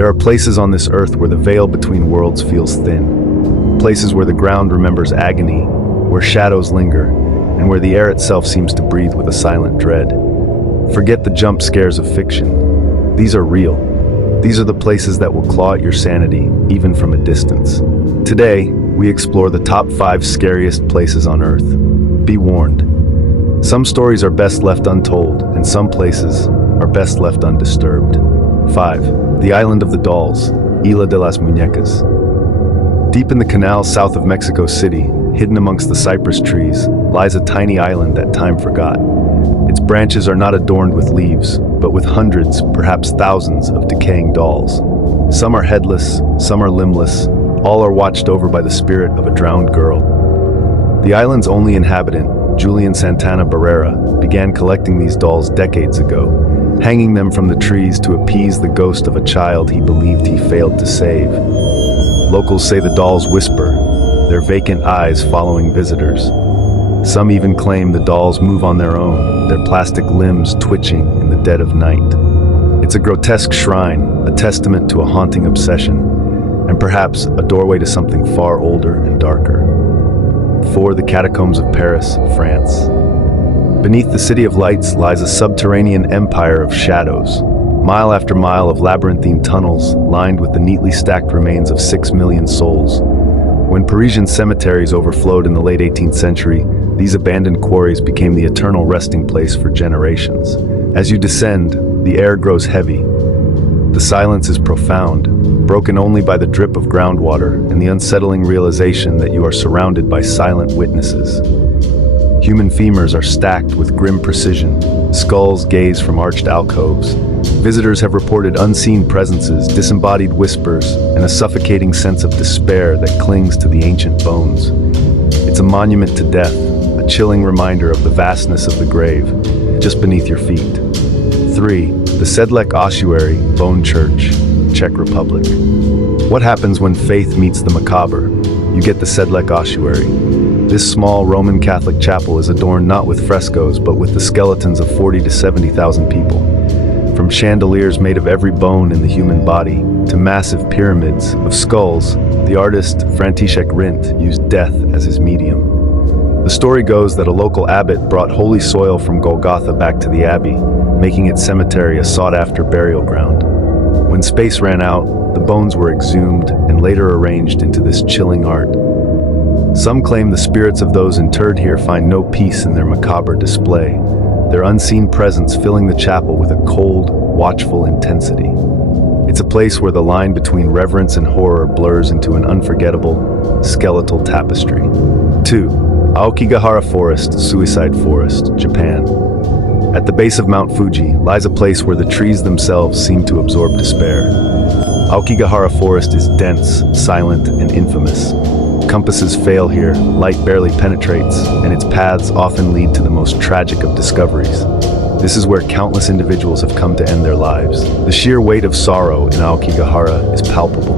There are places on this earth where the veil between worlds feels thin. Places where the ground remembers agony, where shadows linger, and where the air itself seems to breathe with a silent dread. Forget the jump scares of fiction. These are real. These are the places that will claw at your sanity, even from a distance. Today, we explore the top 5 scariest places on Earth. Be warned. Some stories are best left untold, and some places are best left undisturbed. 5. The Island of the Dolls, Isla de las Muñecas. Deep in the canal south of Mexico City, hidden amongst the cypress trees, lies a tiny island that time forgot. Its branches are not adorned with leaves, but with hundreds, perhaps thousands, of decaying dolls. Some are headless, some are limbless, all are watched over by the spirit of a drowned girl. The island's only inhabitant, Julian Santana Barrera, began collecting these dolls decades ago, hanging them from the trees to appease the ghost of a child he believed he failed to save. Locals say the dolls whisper, their vacant eyes following visitors. Some even claim the dolls move on their own, their plastic limbs twitching in the dead of night. It's a grotesque shrine, a testament to a haunting obsession, and perhaps a doorway to something far older and darker. 4. The Catacombs of Paris, France. Beneath the City of Lights lies a subterranean empire of shadows, mile after mile of labyrinthine tunnels lined with the neatly stacked remains of 6 million souls. When Parisian cemeteries overflowed in the late 18th century, these abandoned quarries became the eternal resting place for generations. As you descend, the air grows heavy. The silence is profound, broken only by the drip of groundwater and the unsettling realization that you are surrounded by silent witnesses. Human femurs are stacked with grim precision, skulls gaze from arched alcoves. Visitors have reported unseen presences, disembodied whispers, and a suffocating sense of despair that clings to the ancient bones. It's a monument to death, a chilling reminder of the vastness of the grave, just beneath your feet. 3. The Sedlec Ossuary, Bone Church, Czech Republic. What happens when faith meets the macabre? You get the Sedlec Ossuary. This small Roman Catholic chapel is adorned not with frescoes, but with the skeletons of 40 to 70,000 people. From chandeliers made of every bone in the human body, to massive pyramids of skulls, the artist František Rint used death as his medium. The story goes that a local abbot brought holy soil from Golgotha back to the abbey, making its cemetery a sought-after burial ground. When space ran out, the bones were exhumed and later arranged into this chilling art. Some claim the spirits of those interred here find no peace in their macabre display, their unseen presence filling the chapel with a cold, watchful intensity. It's a place where the line between reverence and horror blurs into an unforgettable, skeletal tapestry. 2. Aokigahara Forest, Suicide Forest, Japan. At the base of Mount Fuji lies a place where the trees themselves seem to absorb despair. Aokigahara Forest is dense, silent, and infamous. Compasses fail here, light barely penetrates, and its paths often lead to the most tragic of discoveries. This is where countless individuals have come to end their lives. The sheer weight of sorrow in Aokigahara is palpable.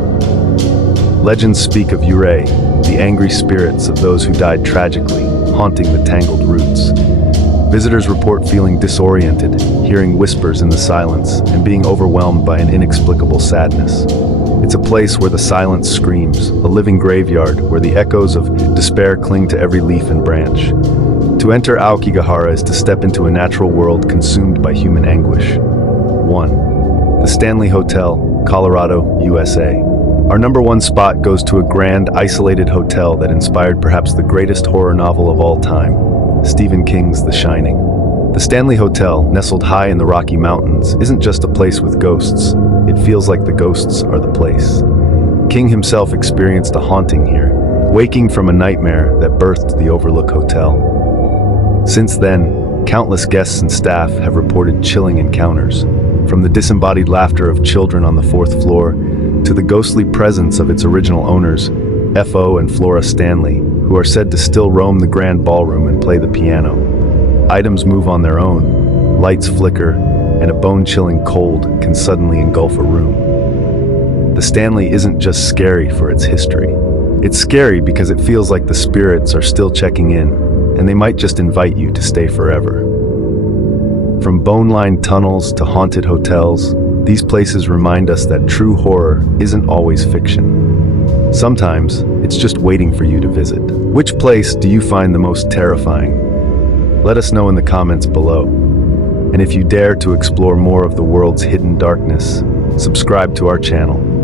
Legends speak of Yurei, the angry spirits of those who died tragically, haunting the tangled roots. Visitors report feeling disoriented, hearing whispers in the silence, and being overwhelmed by an inexplicable sadness. It's a place where the silence screams, a living graveyard where the echoes of despair cling to every leaf and branch. To enter Aokigahara is to step into a natural world consumed by human anguish. 1. The Stanley Hotel, Colorado, USA. Our number 1 spot goes to a grand, isolated hotel that inspired perhaps the greatest horror novel of all time, Stephen King's The Shining. The Stanley Hotel, nestled high in the Rocky Mountains, isn't just a place with ghosts. It feels like the ghosts are the place. King himself experienced a haunting here, waking from a nightmare that birthed the Overlook Hotel. Since then, countless guests and staff have reported chilling encounters, from the disembodied laughter of children on the 4th floor to the ghostly presence of its original owners, F.O. and Flora Stanley, who are said to still roam the grand ballroom and play the piano. Items move on their own, lights flicker, and a bone-chilling cold can suddenly engulf a room. The Stanley isn't just scary for its history. It's scary because it feels like the spirits are still checking in, and they might just invite you to stay forever. From bone-lined tunnels to haunted hotels, These places remind us that true horror isn't always fiction. Sometimes, it's just waiting for you to visit. Which place do you find the most terrifying? Let us know in the comments below. And if you dare to explore more of the world's hidden darkness, subscribe to our channel.